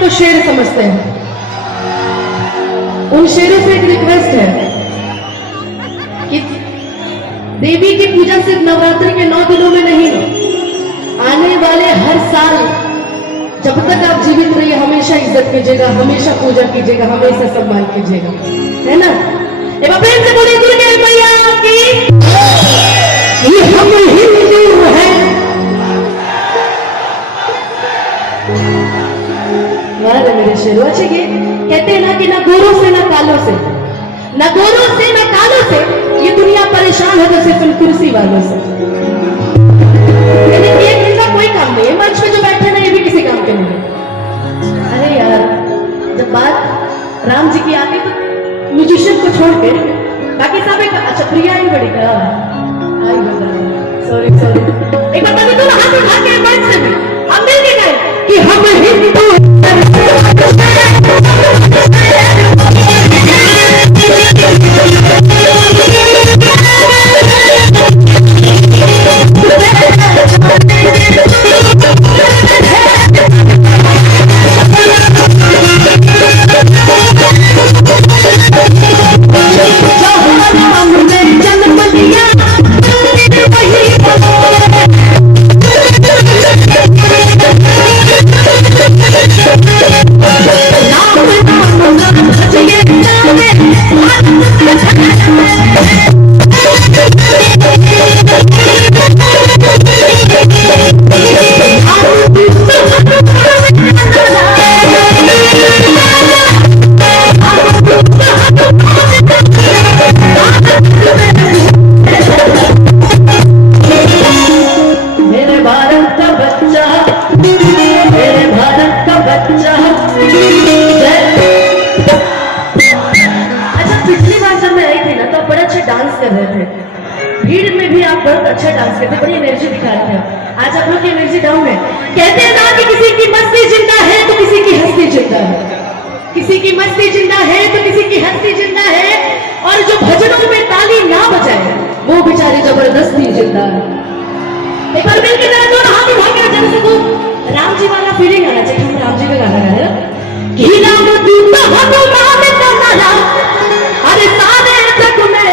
तो शेर समझते हैं। उन शेरों से एक रिक्वेस्ट है कि देवी की पूजा सिर्फ नवरात्रि के 9 दिनों में नहीं, आने वाले हर साल जब तक आप जीवित रहिए हमेशा इज्जत कीजिएगा, हमेशा पूजा कीजिएगा, हमेशा सम्मान कीजिएगा, है ना। एक बार प्रेम से बोलिए दुर्गा मैया की। ये हम हिंदू हैं। वाह मेरे शेरों, अच्छे ये कहते हैं ना कि ना गोरों से ना कालों से, ना गोरों से ना कालों से ये दुनिया परेशान है तो सिर्फ इन कुर्सी वालों से। लेकिन एक दिन का कोई काम नहीं है, मंच पे जो बैठे ना ये भी किसी काम के नहीं है। अरे यार, जब बात राम जी की आती तो म्यूजिशियन को छोड़ के बाकी सब एक अच्छा प्रिया ही बड़ी का आई बता, सॉरी एक बार तभी तो हाथ उठा के मंच से हम मिल के गए कि हम हिंदू भीड़ में भी आप बहुत अच्छा डांस करते, बड़ी एनर्जी दिखाते हैं। आज आप लोग की एनर्जी डाउन है। कहते हैं ना कि किसी की मस्ती जिंदा है तो किसी की हस्ती जिंदा है, किसी की मस्ती जिंदा है तो किसी की हस्ती जिंदा है, और जो भजनों में ताली ना बजाए वो बेचारे जबरदस्ती जिंदा है। एक बार मिलकर मेरा दोनों हाथ उठा के जब से वो राम जी वाला फीलिंग आना चाहिए। हम राम जी का गाना गाए कि राम दूत हनुमान का नारा, अरे सारे जग में